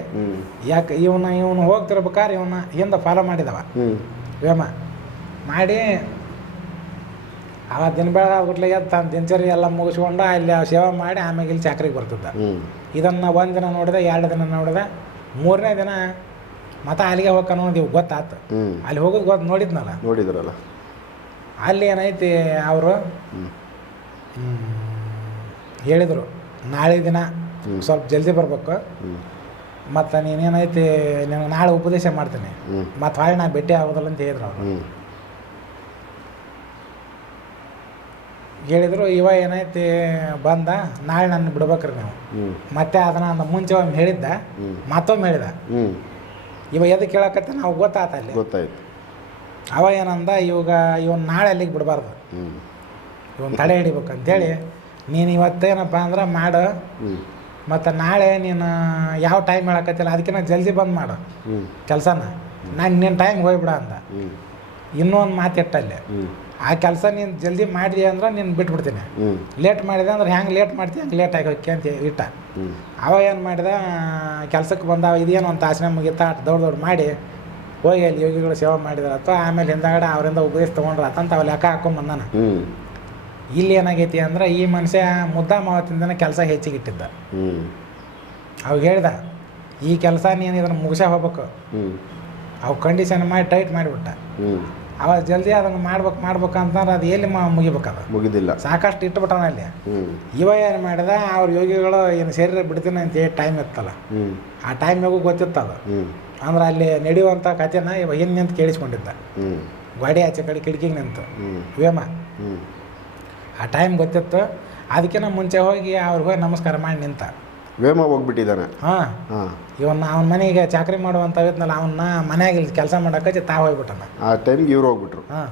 ಯಾಕೆ ಇವನು ಇವನು ಹೋಗ್ತಿರ್ಬೇಕಾದ್ರೆ ಇವನ ಹಿಂದೆ ಫಾಲೋ ಮಾಡಿದವ. ವೇಮ. ಮಾಡಿ ಅವ ದಿನ ಬೆಳಗಾಗ್ಬಿಟ್ಲೆ ಎದ್ದು ತನ್ನ ದಿನಚರಿ ಎಲ್ಲ ಮುಗಿಸ್ಕೊಂಡು ಅಲ್ಲಿ ಆ ಸೇವೆ ಮಾಡಿ ಆಮೇಲೆ ಇಲ್ಲಿ ಚಾಕ್ರಿಗೆ ಬರ್ತಿದ್ದ. ಇದನ್ನು ಒಂದು ದಿನ ನೋಡಿದೆ ಎರಡು ದಿನ ನೋಡಿದೆ. ಮೂರನೇ ದಿನ ಮತ್ತೆ ಅಲ್ಲಿಗೆ ಹೋಗ್ಕನೋ ಇವು ಗೊತ್ತಾತು. ಅಲ್ಲಿ ಹೋಗೋದು ಗೊತ್ತು ನೋಡಿದ್ನಲ್ಲ. ನೋಡಿದ್ರಲ್ಲ. ಅಲ್ಲಿ ಏನೈತಿ ಅವರು? ಹೇಳಿದರು ನಾಳೆ ದಿನ. ಸ್ವಲ್ಪ ಜಲ್ದಿ ಬರ್ಬೇಕು. ಮತ್ತು ನೀನೇನೈತಿ ನಿನಗೆ ನಾಳೆ ಉಪದೇಶ ಮಾಡ್ತೀನಿ. ಮತ್ತು ಹಾಳೆ ನಾ ಭೇಟಿ ಆಗೋದಿಲ್ಲ ಅಂತ ಹೇಳಿದ್ರು ಅವರು. ಹೇಳಿದ್ರು ಇವ ಏನೈತಿ ಬಂದ ನಾಳೆ ನನ್ನ ಬಿಡ್ಬೇಕ್ರಿ ನೀವು. ಮತ್ತೆ ಅದನ್ನ ಅಂದ ಮುಂಚೆ ಒಮ್ಮೆ ಹೇಳಿದ್ದ ಮತ್ತೊಮ್ಮೆ ಹೇಳಿದ. ಇವ ಎದಕ್ಕೆ ಕೇಳಕತ್ತೆ ನಾವು ಗೊತ್ತಾತ ಅಲ್ಲಿ. ಗೊತ್ತಾಯ್ತು. ಅವ ಏನಂದ ಇವಾಗ ಇವನ್ ನಾಳೆ ಅಲ್ಲಿಗೆ ಬಿಡಬಾರ್ದು. ಇವನ್ ತಡೆ ಹಿಡಿಬೇಕು ಅಂತೇಳಿ ನೀನು ಇವತ್ತೇನಪ್ಪ ಅಂದ್ರೆ ಮಾಡು. ಮತ್ತು ನಾಳೆ ನೀನು ಯಾವ ಟೈಮ್ ಹೇಳಕತ್ತಿಲ್ಲ ಅದಕ್ಕಿಂತ ಜಲ್ದಿ ಬಂದು ಮಾಡು. ಕೆಲಸನ. ನಾನು ನಿನ್ನ ಟೈಮ್ ಹೋಗ್ಬಿಡ ಅಂದ. ಇನ್ನೂ ಇನ್ನೊಂದು ಮಾತು ಇಟ್ಟಲ್ಲಿ ಹ್ಞೂ ಆ ಕೆಲಸ ನೀನು ಜಲ್ದಿ ಮಾಡಿದೆ ಅಂದ್ರೆ ನೀನು ಬಿಟ್ಬಿಡ್ತೀನಿ. ಲೇಟ್ ಮಾಡಿದೆ ಅಂದ್ರೆ ಹೆಂಗೆ ಲೇಟ್ ಮಾಡ್ತೀನಿ ಹಂಗೆ ಲೇಟ್ ಆಗೋಕ್ಕೆ ಅಂತ ಇಟ್ಟ. ಅವ ಏನು ಮಾಡಿದ ಕೆಲಸಕ್ಕೆ ಬಂದ ಇದೇನು ಒಂದು ತಾಸನೆ ಮುಗಿತಾ ಅಟ್ ದೊಡ್ಡ ದೌಡ್ ಮಾಡಿ ಹೋಗಿ ಅಲ್ಲಿ ಯೋಗಿಗಳು ಸೇವೆ ಮಾಡಿದ್ರೆ. ಅಥವಾ ಆಮೇಲೆ ಹಿಂದಗಡೆ ಅವರಿಂದ ಉಪದೇಶ ತೊಗೊಂಡ್ರ ಅಂತ ಅವ ಲೆಕ್ಕ ಹಾಕೊಂಬಂದಾನ ಇಲ್ಲಿ ಏನಾಗೈತಿ ಅಂದ್ರೆ ಈ ಮನುಷ್ಯ ಮುದ್ದ ಮಾವತ್ತಿಂದನೇ ಕೆಲಸ ಹೆಚ್ಚಿಗೆ ಇಟ್ಟಿದ್ದ. ಅವಾಗ ಹೇಳ್ದ ಈ ಕೆಲಸ ನೀನು ಇದನ್ನು ಮುಗಿಸೇ ಹೋಗ್ಬೇಕು. ಅವು ಕಂಡೀಷನ್ ಮಾಡಿ ಟೈಟ್ ಮಾಡಿಬಿಟ್ಟ. ಅವ ಜಲ್ದಿ ಅದನ್ನು ಮಾಡ್ಬೇಕು ಮಾಡ್ಬೇಕು ಅಂತಂದ್ರೆ ಅದು ಎಲ್ಲಿ ಮಾ ಮುಗಿಬೇಕದ? ಮುಗಿದಿಲ್ಲ. ಸಾಕಷ್ಟು ಇಟ್ಬಿಟ್ಟಾನ ಅಲ್ಲಿ. ಇವ ಏನು ಮಾಡಿದ ಅವ್ರ ಯೋಗಿಗಳು ಏನು ಶರೀರ ಬಿಡ್ತೀನಿ ಅಂತ ಹೇಳಿ ಟೈಮ್ ಇತ್ತಲ್ಲ. ಆ ಆ ಟೈಮ್ನಾಗೂ ಗೊತ್ತಿತ್ತು ಅದು ಹ್ಞೂ ಅಂದ್ರೆ ಅಲ್ಲಿ ನಡೆಯುವಂಥ ಕಥೆನ ಇವ ಹಿಂದೆ ನಿಂತು ಕೇಳಿಸ್ಕೊಂಡಿದ್ದ. ಗಾಡಿ ಆಚೆ ಕಡೆ ಕಿಟಕಿಗೆ ನಿಂತು. ವೇಮ ಆ ಟೈಮ್ ಗೊತ್ತಿತ್ತು. ಅದಕ್ಕಿಂತ ಮುಂಚೆ ಹೋಗಿ ಅವ್ರಿಗೆ ಹೋಗಿ ನಮಸ್ಕಾರ ಮಾಡಿ ನಿಂತ. ವೇಮ ಹೋಗ್ಬಿಟ್ಟಿದ್ದಾನೆ. ಹಾಂ. ಇವನ್ನ ಅವನ ಮನೆಗೆ ಚಾಕ್ರಿ ಮಾಡುವಂತ ಇದ್ನಲ್ಲ ಅವನ್ನ ಮನೆಯಾಗ ಕೆಲಸ ಮಾಡಕ್ಕೆ ತಾ ಹೋಗ್ಬಿಟ್ಟನ. ಆ ಟೈಮ್ಗೆ ಇವ್ರು ಹೋಗ್ಬಿಟ್ರು. ಹಾಂ.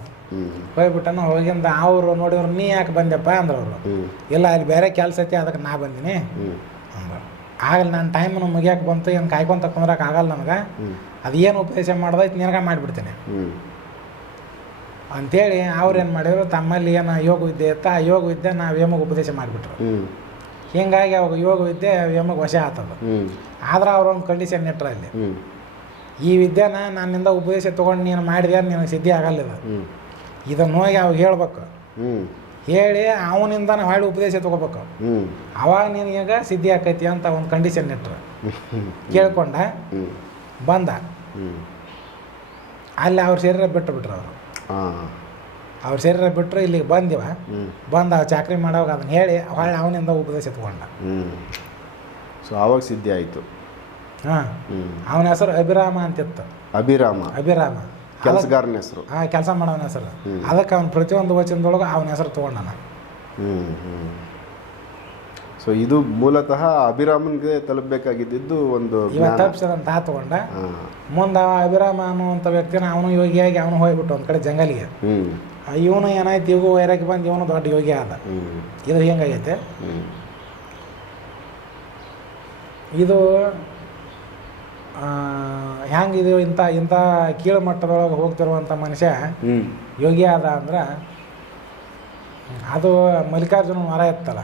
ಹೋಗ್ಬಿಟ್ಟನ ಹೋಗಿಂದ ಅವರು ನೋಡಿದ್ರು ನೀ ಯಾಕೆ ಬಂದೆಪ್ಪ ಅಂದ್ರೆ ಅವರು ಇಲ್ಲ ಅಲ್ಲಿ ಬೇರೆ ಕೆಲಸ ಐತಿ ಅದಕ್ಕೆ ನಾ ಬಂದೀನಿ. ಆಗಲ್ಲ ನನ್ನ ಟೈಮನ್ನು ಮುಗಿಯಕ್ಕೆ ಬಂತು ಏನು ಕಾಯ್ಕೊಂತ ಕುಂದ್ರಕ್ಕೆ ಆಗಲ್ಲ ನನಗೆ. ಅದೇನು ಅದು ಏನು ಉಪದೇಶ ಮಾಡ್ದ ನಿನಗೆ ಮಾಡಿಬಿಡ್ತೀನಿ. ಅಂತೇಳಿ ಅವ್ರು ಏನು ಮಾಡಿದ್ರು ತಮ್ಮಲ್ಲಿ ಏನು ಯೋಗ ವಿದ್ಯೆ ಇತ್ತ ಆ ಯೋಗ ವಿದ್ಯೆ ನಾವು ವೇಮಗ ಉಪದೇಶ ಮಾಡಿಬಿಟ್ರು. ಹೀಗಾಗಿ ಅವಾಗ ಯೋಗ ವಿದ್ಯೆ ವೇಮಗೆ ವಶ ಆತದ. ಆದ್ರೆ ಅವ್ರೊಂದು ಕಂಡೀಷನ್ ಅಲ್ಲಿ. ಈ ವಿದ್ಯೆನ ನನ್ನಿಂದ ಉಪದೇಶ ತೊಗೊಂಡು ನೀನು ಮಾಡಿದೆ ನಿನಗೆ ಸಿದ್ಧಿ ಆಗಲ್ಲ ಇದು ಇದನ್ನ ಹೋಗಿ ಅವಾಗ ಹೇಳ್ಬೇಕು. ಹೇಳಿ ಅವನಿಂದ ಹೊಳ್ಳಿ ಉಪದೇಶ ತಗೋಬೇಕು. ಅವಾಗ ನಿನಗೆ ಸಿದ್ಧಿ ಆಕೈತಿ ಅಂತ ಒಂದು ಕಂಡೀಷನ್ ಇಟ್ರು. ಕೇಳ್ಕೊಂಡ. ಬಂದ. ಅಲ್ಲಿ ಅವ್ರ ಶರೀರ ಬಿಟ್ಟು ಬಿಟ್ರು ಅವರು ಅವ್ರ ಶರೀರ ಬಿಟ್ಟರೆ ಇಲ್ಲಿಗೆ ಬಂದಿವ. ಬಂದು ಅವ್ ಚಾಕ್ರಿ ಮಾಡೋವಾಗ ಅದನ್ನ ಹೇಳಿ ಹೊಳ್ಳಿ ಅವನಿಂದ ಉಪದೇಶ ತಗೊಂಡ ಹ್ಞೂ ಸೊ ಆವಾಗ ಸಿದ್ಧಿ ಆಯಿತು. ಹಾಂ. ಅವನ ಹೆಸರು ಅಭಿರಾಮ ಅಂತಿತ್ತು. ಅಭಿರಾಮ. ಅಭಿರಾಮ. ಕೆಲಸಗಾರನ ಹೆಸರು. ಹಾಂ ಕೆಲಸ ಮಾಡೋನ ಹೆಸರು. ಅದಕ್ಕೆ ಅವ್ನು ಪ್ರತಿಯೊಂದು ವಚನದೊಳಗೆ ಅವನ ಹೆಸರು ತೊಗೊಂಡನ. ಸೊ ಇದು ಮೂಲತಃ ಅಭಿರಾಮನ್ಗೆ ತಲುಪಬೇಕಾಗಿದ್ದು ಒಂದು ಇವ ತಗೊಂಡ. ಮುಂದೆ ಅಭಿರಾಮ ಅನ್ನುವಂಥ ವ್ಯಕ್ತಿನ ಅವನು ಯೋಗಿಯಾಗಿ ಅವನು ಹೋಗ್ಬಿಟ್ಟು ಒಂದು ಕಡೆ ಜಂಗಲಿಗೆ. ಇವನು ಏನಾಯ್ತು? ಇವು ವೈರಾಗಿ ಬಂದು ಇವನು ದೊಡ್ಡ ಯೋಗಿ ಆದ. ಇದು ಹೆಂಗಾಗೈತೆ? ಇದು ಹೆಂಗಿದು ಇಂಥ ಇಂಥ ಕೀಳು ಮಟ್ಟದೊಳಗೆ ಹೋಗ್ತಿರುವಂಥ ಮನುಷ್ಯ ಯೋಗಿ ಆದ ಅಂದ್ರೆ ಅದು ಮಲ್ಲಿಕಾರ್ಜುನ ವರ ಇತ್ತಲ್ಲ.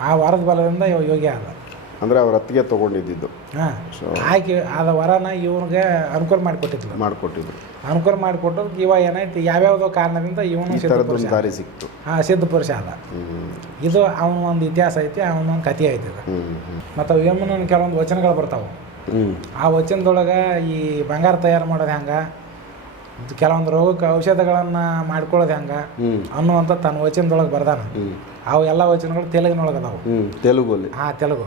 ಆ ವಾರದ ಬಲದಿಂದ ಯೋಗಿ ಆದ. ಅಂದರೆ ಅವ್ರ ಅತ್ತಿಗೆ ತೊಗೊಂಡಿದ್ದು ಹಾಂ ಆಕೆ ಆದ ವರನ ಇವನಿಗೆ ಅನುಕೂಲ ಮಾಡಿಕೊಟ್ಟಿದ್ರು ಮಾಡಿಕೊಟ್ಟಿದ್ರು. ಅನುಕೂಲ ಮಾಡಿಕೊಟ್ಟು ಇವ ಏನಾಯ್ತು ಯಾವ್ಯಾವುದೋ ಕಾರಣದಿಂದ ಇವನು ದಾರಿ ಸಿಕ್ತು. ಹಾಂ ಸಿದ್ಧ ಪುರುಷ ಆದ ಇದು ಅವನ ಒಂದು ಇತಿಹಾಸ ಐತಿ ಅವನೊಂದು ಕಥೆ ಐತಿ ಇದು. ಹ್ಞೂ ಮತ್ತು ವೇಮನ ಕೆಲವೊಂದು ವಚನಗಳು ಬರ್ತಾವೆ. ಆ ವಚನದೊಳಗೆ ಈ ಬಂಗಾರ ತಯಾರು ಮಾಡೋದು ಹೆಂಗೆ? ಕೆಲವೊಂದು ರೋಗಕ್ಕೆ ಔಷಧಗಳನ್ನು ಮಾಡ್ಕೊಳ್ಳೋದು ಹೆಂಗೆ? ಅನ್ನುವಂಥ ತನ್ನ ವಚನದೊಳಗೆ ಬರ್ದಾನ. ಅವು ಎಲ್ಲ ವಚನಗಳು ತೆಲುಗಿನೊಳಗೆ ಅದಾವು. ತೆಲುಗು ತೆಲುಗಲ್ಲಿ. ಆ ತೆಲುಗು.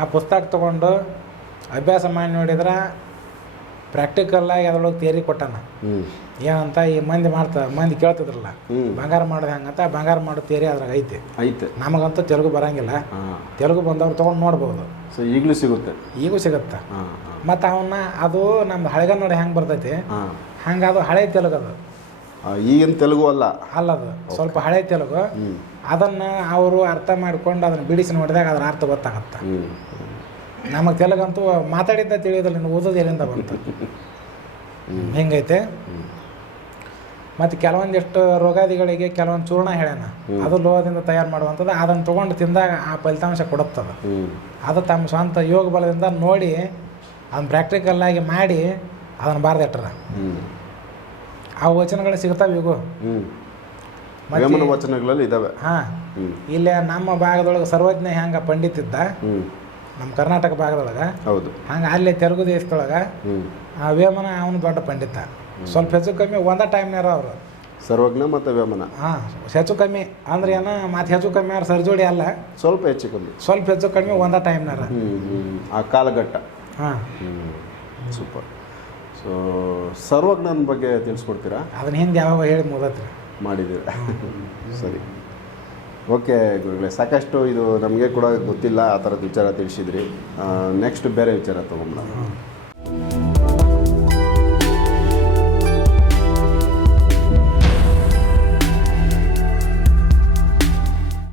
ಆ ಪುಸ್ತಕ ತೊಗೊಂಡು ಅಭ್ಯಾಸ ಮಾಡಿ ನೋಡಿದ್ರೆ ಪ್ರಾಕ್ಟಿಕಲ್ಲಾಗಿ ಅದ್ರೊಳಗೆ ತೇರಿ ಕೊಟ್ಟಾನ. ಏನಂತ ಈ ಮಂದಿ ಮಾಡ್ತಾ ಮಂದಿ ಕೇಳ್ತಿದ್ರಲ್ಲ ಬಂಗಾರ ಮಾಡೋದು ಹಂಗಂತ ಬಂಗಾರ ಮಾಡೋ ತೇರಿ ಅದ್ರಾಗ ಐತೆ. ಐತೆ. ನಮಗಂತೂ ತೆಲುಗು ಬರಂಗಿಲ್ಲ. ತೆಲುಗು ಬಂದವ್ರು ತೊಗೊಂಡು ನೋಡ್ಬೋದು. ಸೊ ಈಗಲೂ ಸಿಗುತ್ತೆ. ಈಗೂ ಸಿಗುತ್ತೆ. ಹಾಂ ಹಾಂ. ಮತ್ತು ಅವನ್ನ ಅದು ನಮ್ದು ಹಳೆಗನ್ನಡ ಹೆಂಗೆ ಬರ್ತೈತಿ? ಹಾಂ. ಹಂಗೆ ಅದು ಹಳೆ ತೆಲುಗು ಅದು ಈಗಿನ ತೆಲುಗು ಅಲ್ಲ. ಅಲ್ಲದು. ಸ್ವಲ್ಪ ಹಳೆ ತೆಲುಗು. ಅದನ್ನು ಅವರು ಅರ್ಥ ಮಾಡ್ಕೊಂಡು ಅದನ್ನು ಬಿಡಿಸಿ ನೋಡಿದಾಗ ಅದರ ಅರ್ಥ ಗೊತ್ತಾಗತ್ತೆ. ನಮಗೆ ತೆಲುಗಂತೂ ಮಾತಾಡಿದ್ದ ತಿಳಿಯೋದಿಲ್ಲ ಓದೋದು ಎಲ್ಲಿಂದ ಬಂತು? ಹೆಂಗೈತೆ? ಮತ್ತು ಕೆಲವೊಂದಿಷ್ಟು ರೋಗಾದಿಗಳಿಗೆ ಕೆಲವೊಂದು ಚೂರ್ಣ ಹೇಳ್ಯಾನ. ಅದು ಲೋಹದಿಂದ ತಯಾರು ಮಾಡುವಂಥದ್ದು ಅದನ್ನು ತೊಗೊಂಡು ತಿಂದಾಗ ಆ ಫಲಿತಾಂಶ ಕೊಡುತ್ತದ. ಅದು ತಮ್ಮ ಸ್ವಂತ ಯೋಗ ಬಲದಿಂದ ನೋಡಿ ಅದನ್ನು ಪ್ರಾಕ್ಟಿಕಲ್ ಆಗಿ ಮಾಡಿ ಅದನ್ನು ಬಾರ್ದಿಟ್ಟರ ಆ ವಚನಗಳು ಸಿಗ್ತಾವೆ ಮತ್ತೆ- ವೇಮನ ವಚನಗಳಲ್ಲಿ ಇದಾವೆ. ಹಾಂ ಇಲ್ಲೇ ನಮ್ಮ ಭಾಗದೊಳಗೆ ಸರ್ವಜ್ಞ ಹೆಂಗೆ ಪಂಡಿತ್ ಇದ್ದ ನಮ್ಮ ಕರ್ನಾಟಕ ಭಾಗದೊಳಗೆ ಹೌದು. ಹಂಗೆ ಅಲ್ಲೇ ತೆಲುಗು ದೇಶದೊಳಗೆ ವೇಮನ ಅವನು ದೊಡ್ಡ ಪಂಡಿತ. ಸ್ವಲ್ಪ ಹೆಚ್ಚು ಕಮ್ಮಿ ಒಂದೇ ಟೈಮ್ನಾರ ಅವರು. ಸರ್ವಜ್ಞ ಮತ್ತು ವೇಮನ. ಹಾಂ ಹೆಚ್ಚು ಕಮ್ಮಿ ಅಂದ್ರೆ ಏನ ಮತ್ತೆ ಹೆಚ್ಚು ಕಮ್ಮಿ ಅವ್ರ ಸರ್ಜೋಡಿ ಅಲ್ಲ. ಸ್ವಲ್ಪ ಹೆಚ್ಚು ಕಮ್ಮಿ. ಸ್ವಲ್ಪ ಹೆಚ್ಚು ಕಮ್ಮಿ ಒಂದೇ ಟೈಮ್ನಾರ ಆ ಕಾಲಘಟ್ಟ. ಹಾಂ. ಸೂಪರ್. ಸೊ ಸರ್ವಜ್ಞನ ಬಗ್ಗೆ ತಿಳಿಸ್ಕೊಡ್ತೀರಾ? ಅದನ್ನ ಹಿಂದೆ ಯಾವಾಗ ಹೇಳಿ ಮುಗತ್ರಿ ಮಾಡಿದ್ದೀರಾ ಸರಿ. ಓಕೆ ಗುರುಗಳೇ ಸಾಕಷ್ಟು ಇದು ನಮಗೆ ಕೂಡ ಗೊತ್ತಿಲ್ಲ ಆ ಥರದ ವಿಚಾರ ತಿಳಿಸಿದ್ರಿ. ನೆಕ್ಸ್ಟ್ ಬೇರೆ ವಿಚಾರ ತೊಗೊಂಬಿಡೋಣ